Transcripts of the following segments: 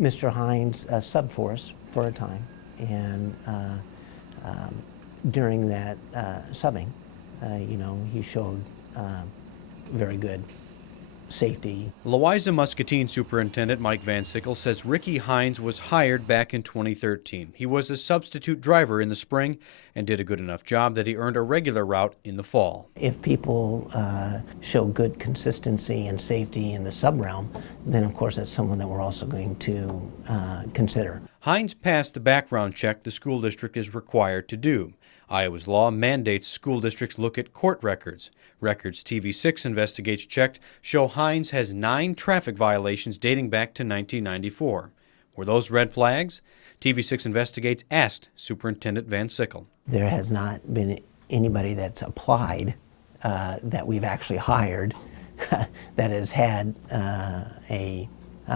Mr. Hines subbed for us for a time, and during that subbing, he showed very good safety. Louisa Muscatine Superintendent Mike Van Sickle says Ricky Hines was hired back in 2013. He was a substitute driver in the spring and did a good enough job that he earned a regular route in the fall. If people show good consistency and safety in the sub realm, then of course that's someone that we're also going to consider. Hines passed the background check the school district is required to do. Iowa's law mandates school districts look at court records. Records TV6 investigates checked show Hines has 9 traffic violations dating back to 1994. Were those red flags? TV6 Investigates asked Superintendent Van Sickle. There has not been anybody that's applied that we've actually hired that has had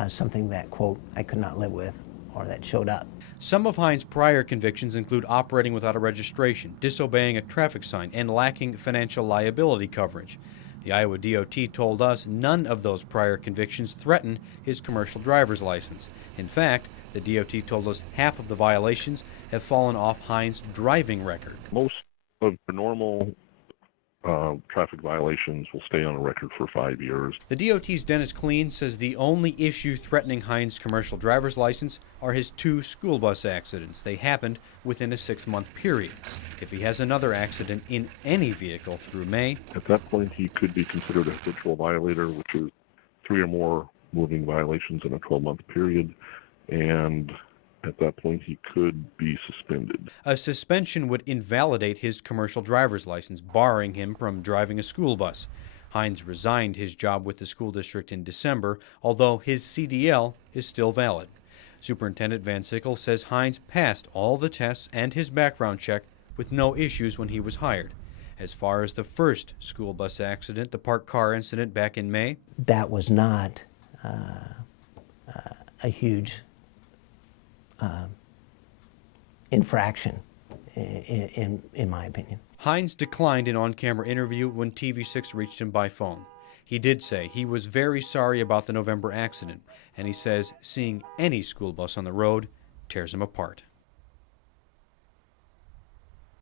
something that, quote, I could not live with, or that showed up. Some of Hines' prior convictions include operating without a registration, disobeying a traffic sign, and lacking financial liability coverage. The Iowa DOT told us none of those prior convictions threaten his commercial driver's license. In fact, the DOT told us half of the violations have fallen off Hines' driving record. Most of the normal traffic violations will stay on a record for 5 years. The DOT's Dennis Kleen says the only issue threatening Hines' commercial driver's license are his 2 school bus accidents. They happened within a 6-month period. If he has another accident in any vehicle through May, at that point he could be considered a habitual violator, which is 3 or more moving violations in a 12-month period, and at that point he could be suspended. A suspension would invalidate his commercial driver's license, barring him from driving a school bus. Hines resigned his job with the school district in December, although his CDL is still valid. Superintendent Van Sickle says Hines passed all the tests and his background check with no issues when he was hired. As far as the first school bus accident, the parked car incident back in May, that was not a huge infraction, in my opinion. Hines declined an on-camera interview when TV6 reached him by phone. He did say he was very sorry about the November accident, and he says seeing any school bus on the road tears him apart.